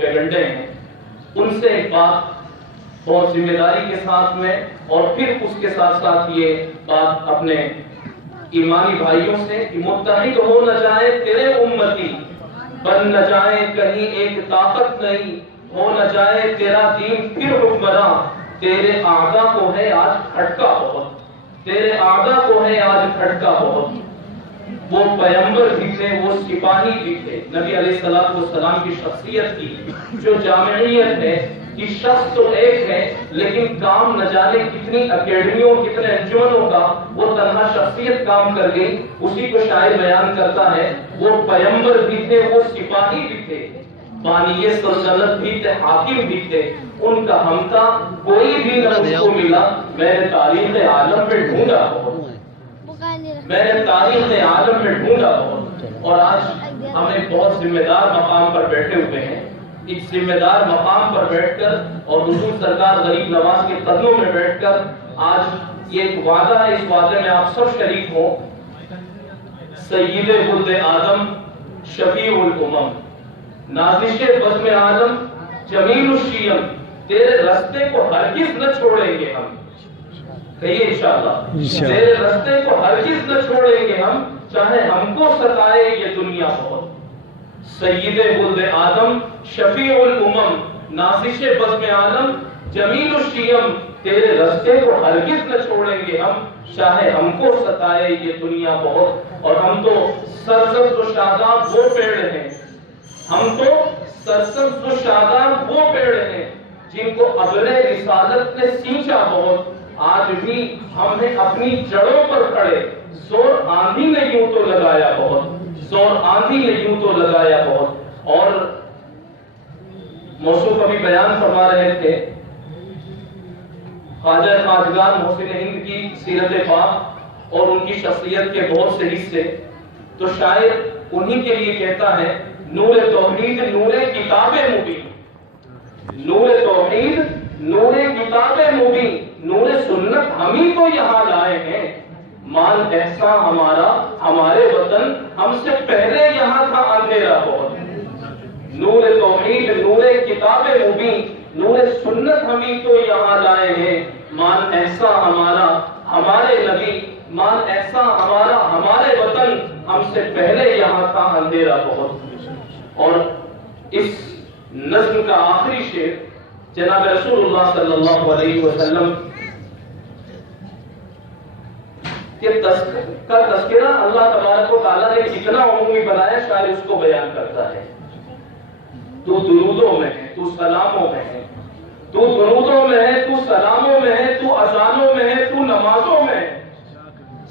پروپیگنڈے ہیں، ان سے ایک بات بہت ذمہ داری کے ساتھ میں، اور پھر اس کے ساتھ ساتھ یہ بات اپنے ایمانی بھائیوں سے کہ متحد ہو نہ جائے تیرے امتی، بن نہ جائے کہیں ایک طاقت نہیں، ہو نہ جائے تیرا دین پھر حکمراں، تیرے اعداء کو ہے آج کھٹکا بہت، تیرے اعداء کو ہے آج کھٹکا بہت۔ وہ پیغمبر بھی تھے، وہ سپاہی بھی تھے، نبی علیہ السلام کی شخصیت کی جو جامعیت ہے کہ شخص تو ایک ہے لیکن کام نہ جانے کتنی اکیڈمیوں کتنے انجمنوں کا وہ تنہا شخصیت کام کر گئی، اسی کو شاعر بیان کرتا ہے۔ وہ پیغمبر بھی تھے، وہ سپاہی بھی تھے، بانی سلطنت بھی تھے، حاکم بھی تھے، ان کا ہمتا کوئی بھی نہ اس کو ملا۔ میں نے تاریخ عالم میں ڈھونڈا بہت، میں نے تاریخ عالم میں ڈھونڈا بہت، اور آج ہم ایک بہت ذمہ دار مقام پر بیٹھے ہوئے ہیں۔ ایک ذمہ دار مقام پر بیٹھ کر اور حضور سرکار غریب نواز کے قدموں میں بیٹھ کر آج یہ ایک وعدہ ہے، اس وعدے میں آپ سب شریک ہوں۔ سید ولد آدم شفیع الامم، نازش بزم عالم جمیل الشیم، تیرے رستے کو ہرگز نہ چھوڑیں گے ہم، کہیے انشاءاللہ، تیرے رستے کو ہرگز نہ چھوڑیں گے ہم، چاہے ہم کو ستائے یہ دنیا بہت۔ سید ولد آدم شفیع الامم، نازش بزم عالم جمیل الشیم، تیرے رستے کو ہرگز نہ چھوڑیں گے ہم، چاہے ہم کو ستائے یہ دنیا بہت۔ اور ہم تو سرسبز و شاداب وہ پیڑ ہیں، ہم تو سرسبز و شاداب وہ پیڑ ہیں جن کو ابر رسالت نے سینچا بہت۔ آج بھی ہم نے اپنی جڑوں پر کھڑے، زور آندھی نے یوں تو لگایا بہت، زور آندھی نے یوں تو لگایا بہت۔ اور موصوف ابھی بیان فرما رہے تھے خواجہ خواجگان محسن ہند کی سیرت پاک اور ان کی شخصیت کے بہت سے حصے، تو شاعر انہی کے لیے کہتا ہے نور توحید نور کتاب مبین، نور توحید نور کتاب مبین، نور سنت ہم ہی تو یہاں لائے ہیں، مان ایسا ہمارا ہمارے وطن ہم سے پہلے یہاں تھا اندھیرا بہت۔ نور توحید نور کتاب مبین، نور سنت ہم ہی تو یہاں لائے ہیں، مان ایسا ہمارا ہمارے نبی، مان ایسا ہمارا ہمارے وطن ہم سے پہلے یہاں تھا اندھیرا بہت۔ اور اس نظم کا آخری شعر جناب رسول اللہ صلی اللہ علیہ وسلم کا تذکرہ اللہ تبارک و تعالیٰ نے جتنا عمومی بنایا شاعر اس کو بیان کرتا ہے۔ تو درودوں میں ہے، تو سلاموں میں ہے، تو درودوں میں ہے، تو سلاموں میں ہے، تو اذانوں میں ہے، تو نمازوں میں ہے،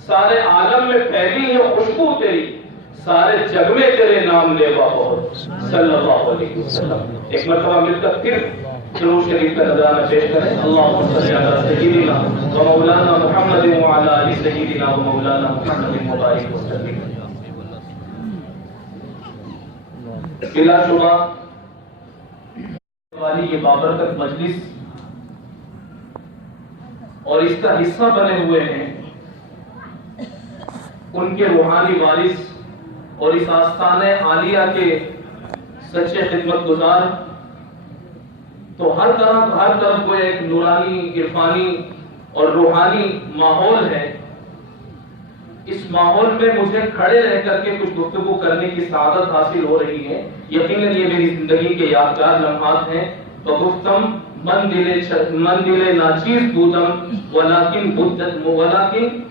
سارے عالم میں پھیلی ہے خوشبو تیری، سارے جگ میں تیرے نام لیوا بہت، صلی اللہ علیہ وسلم۔ ایک مرتبہ مل کر پھر درود شریف کا نذرانہ پیش کریں۔ اللہم صلی علی سیدنا و مولانا محمد وعلی آل سیدنا و مولانا محمد مبارک وسلم۔ بلا شبہ والی یہ بابرکت مجلس اور اس کا حصہ بنے ہوئے ہیں ان کے روحانی وارث اور اس آستانِ عالیہ کے سچے خدمت گزار، تو ہر طرف کو ایک نورانی، عرفانی اور روحانی ماحول ہے۔ اس ماحول میں مجھے کھڑے رہ کر کے کچھ گفتگو کرنے کی سعادت حاصل ہو رہی ہے۔ یقیناً یہ میری زندگی کے یادگار لمحات ہیں۔ بگفتم من دل ناچیز بودم ولیکن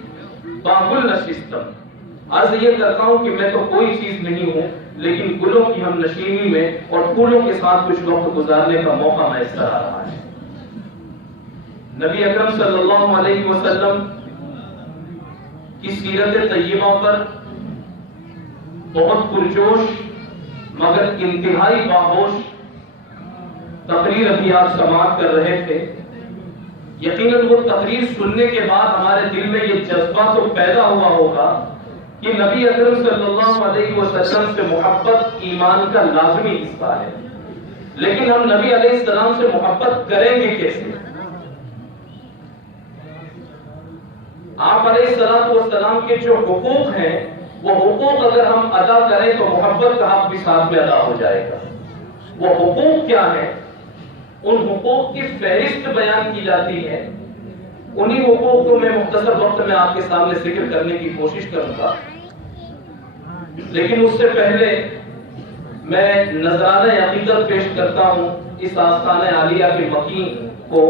باغل نشستم۔ عرض یہ کرتا ہوں کہ میں تو کوئی چیز نہیں ہوں، لیکن گلوں کی ہم نشیمی میں اور پھولوں کے ساتھ کچھ وقت گزارنے کا موقع میسر آ رہا ہے۔ نبی اکرم صلی اللہ علیہ وسلم کی سیرت طیبہ پر بہت پرجوش مگر انتہائی باہوش تقریر ابھی آپ سماعت کر رہے تھے۔ یقیناً وہ تقریر سننے کے بعد ہمارے دل میں یہ جذبہ تو پیدا ہوا ہوگا کہ نبی اکرم صلی اللہ علیہ وسلم سے محبت ایمان کا لازمی حصہ ہے، لیکن ہم نبی علیہ السلام سے محبت کریں گے کیسے؟ آپ علیہ السلام کے جو حقوق ہیں وہ حقوق اگر ہم ادا کریں تو محبت کا حق بھی ساتھ میں ادا ہو جائے گا۔ وہ حقوق کیا ہیں، ان حقوق کی فہرست بیان کی جاتی ہے. انہی حقوق کو میں مختصر وقت میں آپ کے سامنے ذکر کرنے کی کوشش کروں گا. لیکن اس سے پہلے میں نذرانہ عقیدت پیش کرتا ہوں اس آستانہ عالیہ کے مکین کو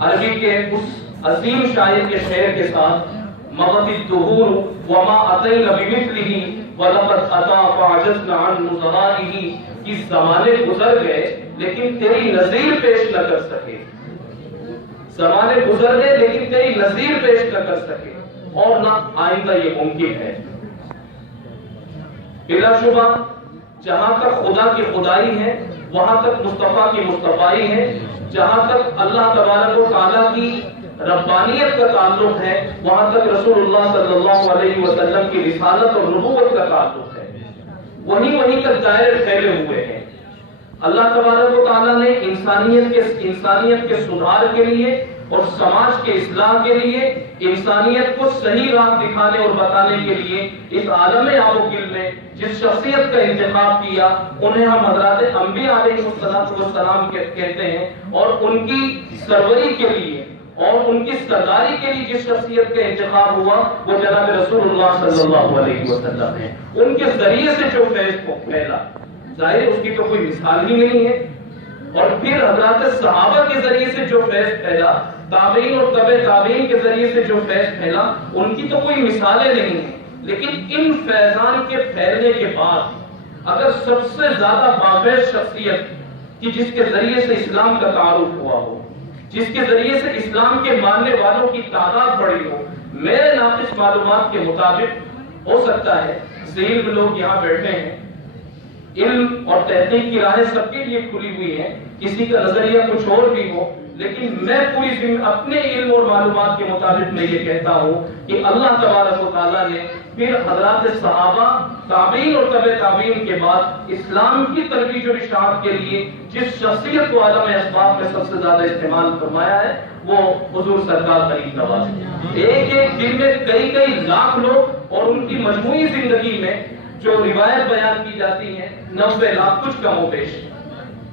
عربی کے اس عظیم شاعر کے شعر کے ساتھ مغت الدہور وما اتینا بمثلہ ولقد اتا فعجزنا عن نظرائہ کہ زمانے گزر گئے لیکن تیری نظیر پیش نہ کر سکے. زمانے گزر گئے لیکن تیری نظیر پیش نہ کر سکے اور نہ آئندہ یہ ممکن ہے. بلا شبہ جہاں تک خدا کی خدائی ہے وہاں تک مصطفیٰ کی مصطفائی ہے. جہاں تک اللہ تبارک و تعالیٰ کی ربانیت کا تعلق ہے وہاں تک رسول اللہ صلی اللہ علیہ وسلم کی رسالت اور نبوت کا تعلق ہے. وہیں تک دائرے پھیلے ہوئے ہیں. اللہ تبارک و تعالیٰ نے انسانیت کے سدھار کے لیے اور سماج کے اصلاح کے لیے، انسانیت کو صحیح راہ دکھانے اور بتانے کے لیے اس عالم آب و گل میں جس شخصیت کا انتخاب کیا انہیں ہم حضرات انبیاء علیہ السلام کہتے ہیں. اور ان کی سروری کے لیے اور ان کی سرداری کے لیے جس شخصیت کا انتخاب ہوا وہ جناب رسول اللہ صلی اللہ علیہ وسلم ہے. ان کے ذریعے سے جو فیض کو پھیلا ظاہر اس کی تو کوئی مثال ہی نہیں ہے. اور پھر حضرات صحابہ کے ذریعے سے جو فیض پھیلا، تابعین اور تبع تابعین کے ذریعے سے جو فیض پھیلا، ان کی تو کوئی مثالیں نہیں ہیں. لیکن ان فیضان کے پھیلنے کے بعد اگر سب سے زیادہ بافیض شخصیت کہ جس کے ذریعے سے اسلام کا تعارف ہوا ہو، جس کے ذریعے سے اسلام کے ماننے والوں کی تعداد بڑھی ہو، میرے ناقص معلومات کے مطابق ہو سکتا ہے ذہین لوگ یہاں بیٹھے ہیں، علم اور تحقیق کی راہیں سب کے لیے کھلی ہوئی ہیں، کسی کا نظریہ کچھ اور بھی ہو، لیکن میں پوری اپنے علم اور معلومات کے مطابق میں یہ کہتا ہوں کہ اللہ تبارک و تعالیٰ نے پھر حضرات صحابہ، تابعین اور تبع تابعین کے بعد اسلام کی ترویج اور اشاعت کے لیے جس شخصیت کو عالم اسباب میں سب سے زیادہ استعمال فرمایا ہے وہ حضور سرکار غریب نواز. ایک دن میں کئی لاکھ لوگ اور ان کی مجموعی زندگی میں جو روایت بیان کی جاتی ہے 90 لاکھ کچھ کم و بیش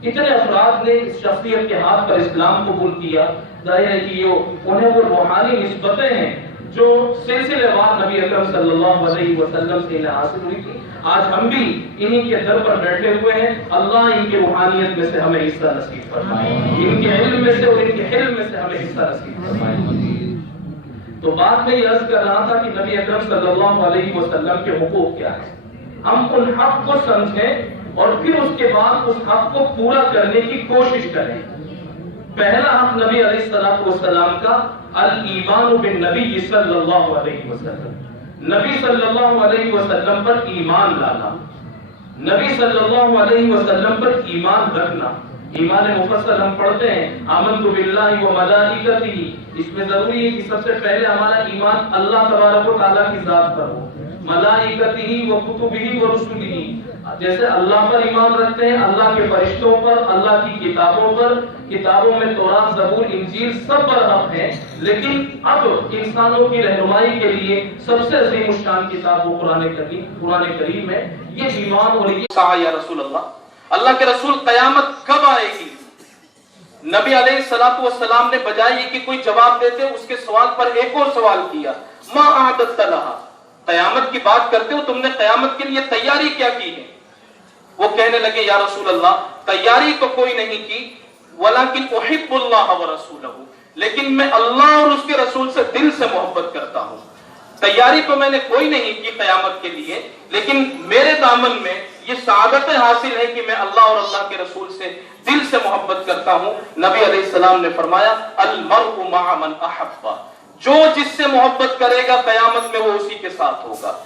اتنے افراد نے اس شخصیت کے ہاتھ پر اسلام قبول کیا. ظاہر ہے کہ انہیں وہ روحانی نسبتیں ہیں جو سلسلے وار نبی اکرم صلی اللہ علیہ وسلم سے انہیں حاصل ہوئی تھی. آج ہم بھی انہی کے در پر بیٹھے ہوئے ہیں. اللہ ان کی روحانیت میں سے ہمیں حصہ نصیب فرمائے، ان کے علم میں سے اور ان کے حلم میں سے ہمیں حصہ نصیب فرمائے. تو بات میں یہ عرض کر رہا تھا کہ نبی اکرم صلی اللہ علیہ وسلم کے حقوق کیا ہیں. ہم ان حق کو سمجھیں اور پھر اس کے بعد اس حق کو پورا کرنے کی کوشش کریں. پہلا حق نبی علیہ السلام کا الایمان بالنبی صلی اللہ علیہ وسلم، نبی صلی اللہ علیہ وسلم پر ایمان لانا، نبی صلی اللہ علیہ وسلم پر ایمان رکھنا. ایمان مفصل ہم پڑھتے ہیں آمنت باللہ و ملائکتہ، اس میں ضروری ہے کہ سب سے پہلے ہمارا ایمان اللہ تبارک و تعالیٰ کی ذات پر ہو، ملائکتہ و کتبہ و رسلہ. جیسے اللہ پر ایمان رکھتے ہیں، اللہ کے فرشتوں پر، اللہ کی کتابوں پر، کتابوں میں تورات، زبور، انجیل سب پر حق ہے. لیکن اب انسانوں کی رہنمائی کے لیے سب سے عظیم الشان کتاب وہ قرآن کریم ہے. یہ ایمان اور یہ کہا یا رسول اللہ کے رسول قیامت کب آئے گی؟ نبی علیہ السلام نے بجائے یہ کہ کوئی جواب دیتے اس کے سوال پر ایک اور سوال کیا، ما اعددت لہا، قیامت کی بات کرتے ہو تم نے قیامت کے لیے تیاری کیا کی ہے؟ وہ کہنے لگے یا رسول اللہ تیاری تو کوئی نہیں کی، ولیکن احب اللہ ورسولہ، لیکن میں اللہ اور اس کے رسول سے دل سے محبت کرتا ہوں. تیاری تو میں نے کوئی نہیں کی قیامت کے لیے، لیکن میرے دامن میں یہ سعادت حاصل ہے کہ میں اللہ اور اللہ کے رسول سے دل سے محبت کرتا ہوں. نبی علیہ السلام نے فرمایا المرء مع من احب، جو جس سے محبت کرے گا قیامت میں وہ اسی کے ساتھ ہوگا.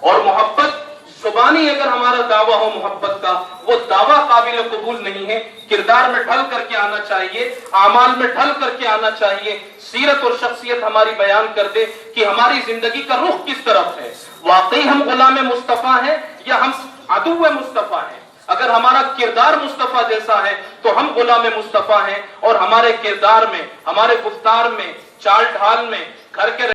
اور محبت زبانی اگر ہمارا دعویٰ ہو محبت کا، وہ دعویٰ قابل قبول نہیں ہے. کردار میں ڈھل کر کے آنا چاہیے، اعمال میں ڈھل کر کے آنا چاہیے. سیرت اور شخصیت ہماری بیان کر دے کہ ہماری زندگی کا رخ کس طرف ہے. واقعی ہم غلام مصطفیٰ ہیں یا ہم عدو مصطفیٰ ہیں؟ اگر ہمارا کردار مصطفیٰ جیسا ہے تو ہم غلام مصطفیٰ ہیں، اور ہمارے کردار میں، ہمارے گفتار میں، چال ڈھال میں، گھر کے